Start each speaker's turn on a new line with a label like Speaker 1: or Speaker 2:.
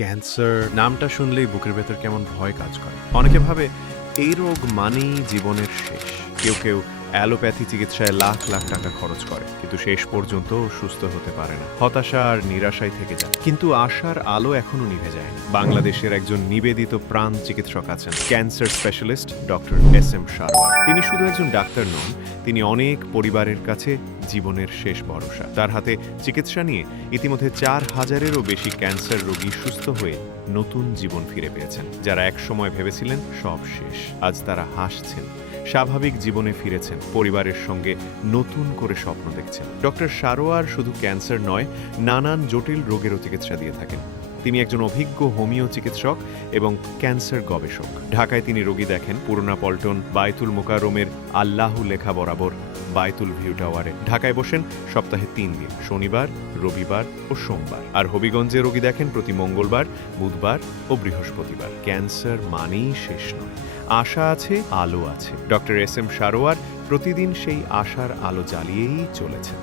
Speaker 1: Cancer নামটা শুনলেই বুকের ভেতর কেমন ভয় কাজ করে। অনেকে ভাবে এই রোগ মানেই জীবনের শেষ। কেউ কেউ অ্যালোপ্যাথি চিকিৎসায় লাখ লাখ টাকা খরচ করে, কিন্তু শেষ পর্যন্ত সুস্থ হতে পারে না। হতাশা আর নিরাশায় থেকে যায়। কিন্তু আশার আলো এখনও নিভে যায় বাংলাদেশের একজন নিবেদিত প্রাণ চিকিৎসক আছেন cancer specialist doctor S M Sarwar তিনি শুধু একজন ডাক্তার নন, তিনি অনেক পরিবারের কাছে জীবনের শেষ ভরসা। তার হাতে চিকিৎসা নিয়ে ইতিমধ্যে চার হাজারেরও বেশি ক্যান্সার রোগী সুস্থ হয়ে নতুন জীবন ফিরে পেয়েছেন, যারা একসময় ভেবেছিলেন সব শেষ। আজ তারা হাসছেন, স্বাভাবিক জীবনে ফিরেছেন, পরিবারের সঙ্গে নতুন করে স্বপ্ন দেখছেন। ডক্টর সারোয়ার শুধু ক্যান্সার নয়, নানান জটিল রোগেরও চিকিৎসা দিয়ে থাকেন। তিনি একজন অভিজ্ঞ হোমিও চিকিৎসক এবং ক্যান্সার গবেষক। ঢাকায় তিনি রোগী দেখেন পুরোনা পল্টন বায়তুল মোকারমের আল্লাহু লেখা বরাবর বায়তুল ভিউ টাওয়ারে। ঢাকায় বসেন সপ্তাহে তিন দিন, শনিবার, রবিবার ও সোমবার। আর হবিগঞ্জে রোগী দেখেন প্রতি মঙ্গলবার, বুধবার ও বৃহস্পতিবার। ক্যান্সার মানেই শেষ নয়, আশা আছে, আলো আছে। ডক্টর এস এম সারোয়ার প্রতিদিন সেই আশার আলো জ্বালিয়েই চলেছেন।